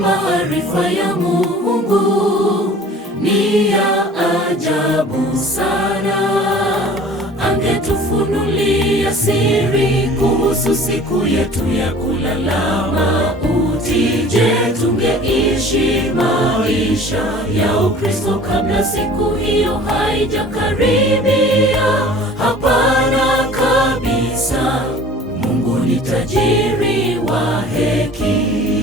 maarifa ya Mungu ni ya ajabu sana. Angetufunulia siri kuhusu siku yetu ya kulala mauti, je, tungeishi maisha ya Ukristo kabla siku hiyo haijakaribia? Hapana kabisa. Mungu ni tajiri wa hekima.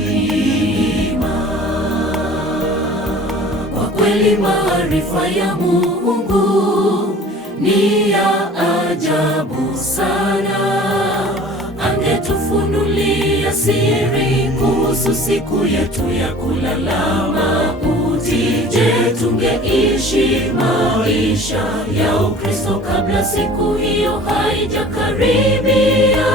Kwa kweli maarifa ya Mungu ni ya ajabu sana. Angetufunulia siri kuhusu siku yetu ya kulala mauti, je, tungeishi maisha ya Ukristo kabla siku hiyo haijakaribia?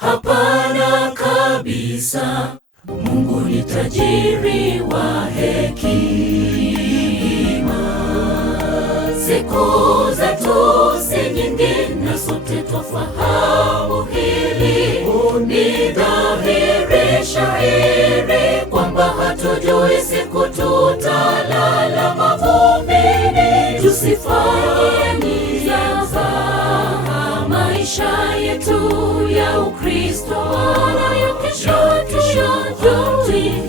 Hapana kabisa. Mungu ni tajiri wa hekima. Siku zetu si nyingi na sote twafahamu hili. Ni dhahiri shahiri kwamba hatujui siku tutalala mavumbini. Tusifanye nizaza maisha yetu ya Ukristo wala kesho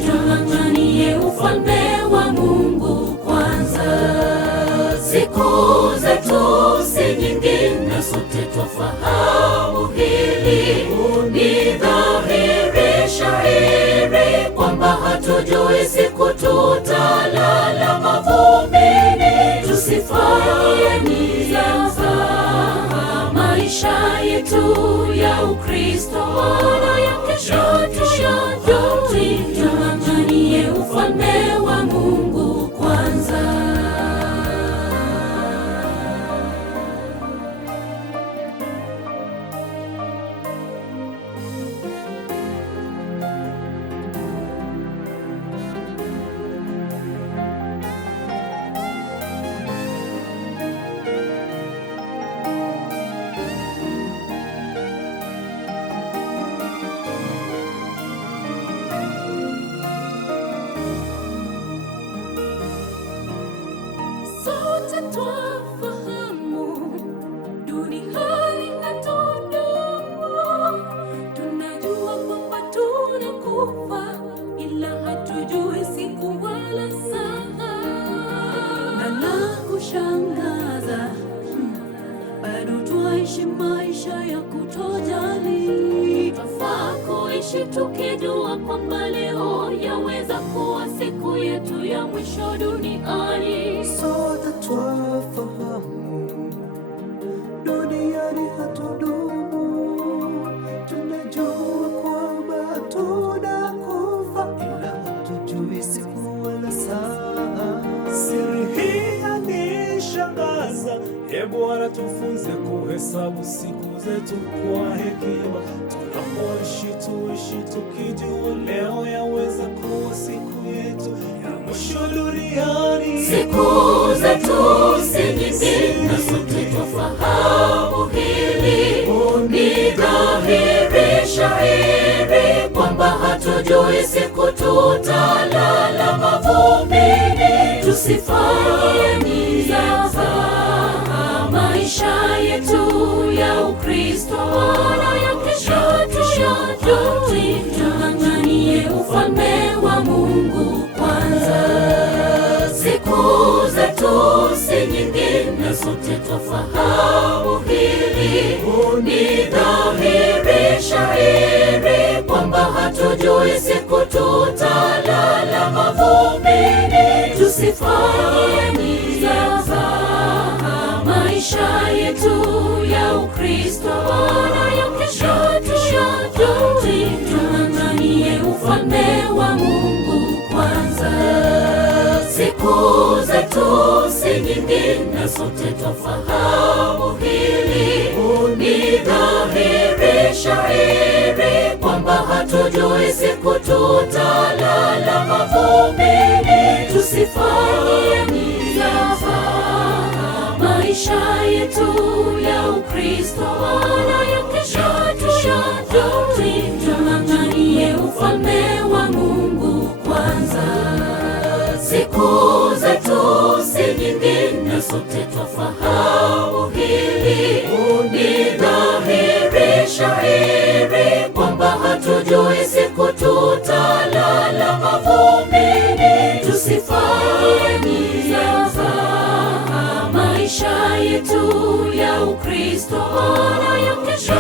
tuanganie ufalme wa Mungu kwanza. Siku zetu si nyingi na sote twafahamu hili. Ni dhahiri shahiri kwamba hatujui siku tutalala mavumbini. Tusifanye nizaza maisha yetu ya Ukristo wala ya kesho tuanganie ufalme wa Mungu kwanza. Sote twafahamu dunia inatudumu. Tunajua kwamba tunakufa, ila hatujui siku wala saa. Na la kushangaza, bado twaishi maisha ya kutojali. Twafaa kuishi tukijua kwamba leo yaweza kuwa siku yetu ya mwisho duniani. Sote twafahamu duniani hatudumu. Tunajua kwamba tunakufa, ila hatujui siku wala saa. Siri hii yanishangaza. Bwana, tufunze kuhesabu siku zetu kwa hekima. Tunapoishi tuishi tukijua leo yaweza kuwa siku yetu ya mwisho duniani. Siku zetu si nyingi na sote twafahamu hili. Ni dhahiri shahiri kwamba hatujui siku tutalala mavumbini. Tusifanye nizaza maisha yetu ya Ukristo wala ya kesho tuanganie ufalme wa Mungu kwanza. Siku zetu si nyingi na sote twafahamu hili. Ni dhahiri shahiri kwamba hatujui siku tutalala mavumbini. Tusifanye nizaza maisha yetu ya Ukristo wala ya kesho tuanganie ufalme wa Mungu kwanza. Siku zetu si nyingi na sote twafahamu hili. Ni dhahiri shahiri kwamba hatujui siku tutalala mavumbini. Tusifanye nizaza maisha yetu ya Ukristo wala ya kesho tuanganie ufalme wa Mungu kwanza. sote twafahamu hili. Ni dhahiri shahiri kwamba hatujui siku tutalala mavumbini. Tusifanye maisha yetu ya Ukristo na ya kesho